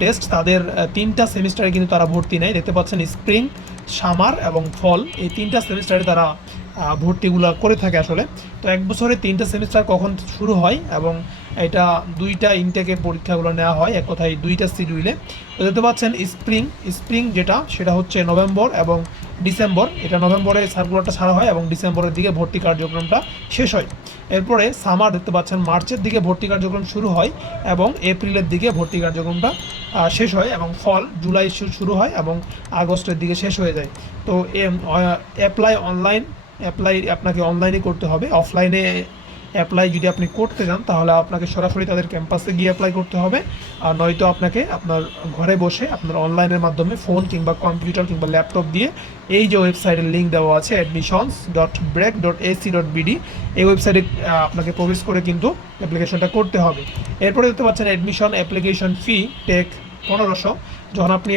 Test তাদের 3টা সেমিস্টারে কিন্তু তারা ভর্তি নেয়। দেখতে পাচ্ছেন স্প্রিং, সামার এবং ফল, এই 3টা সেমিস্টারে তারা ভর্তিগুলো করে থাকে আসলে। তো 1 বছরে 3টা সেমিস্টার কখন শুরু হয় এবং এটা 2টা ইনটেকে পরীক্ষাগুলো নেওয়া হয়, এক কথায় 2টা শিডিউলে। তো দেখতে পাচ্ছেন স্প্রিং যেটা সেটা হচ্ছে নভেম্বর এবং ডিসেম্বর, এটা নভেম্বরে সার্কুলারটা ছাড়া হয় এবং ডিসেম্বরের দিকে ভর্তি কার্যক্রমটা শেষ হয়। এরপরে সামার দেখতে পাচ্ছেন মার্চের দিকে ভর্তি কার্যক্রম শুরু হয় এবং এপ্রিলের দিকে ভর্তি কার্যক্রমটা শেষ হয়, এবং ফল জুলাই শুরু হয় এবং আগস্টের দিকে শেষ হয়ে যায়। তো অ্যাপ্লাই আপনাকে অনলাইনে করতে হবে। অফলাইনে অ্যাপ্লাই যদি আপনি করতে চান তাহলে আপনাকে সরাসরি তাদের ক্যাম্পাসে গিয়ে অ্যাপ্লাই করতে হবে, আর নয়তো আপনাকে আপনার ঘরে বসে আপনার অনলাইনের মাধ্যমে ফোন কিংবা কম্পিউটার কিংবা ল্যাপটপ দিয়ে এই যে ওয়েবসাইটের লিঙ্ক দেওয়া আছে admissions.brec.ac.bd, এই ওয়েবসাইটে আপনাকে প্রবেশ করে কিন্তু অ্যাপ্লিকেশনটা করতে হবে। এরপরে দেখতে পাচ্ছেন অ্যাডমিশন অ্যাপ্লিকেশন ফি টেক 1500। যখন আপনি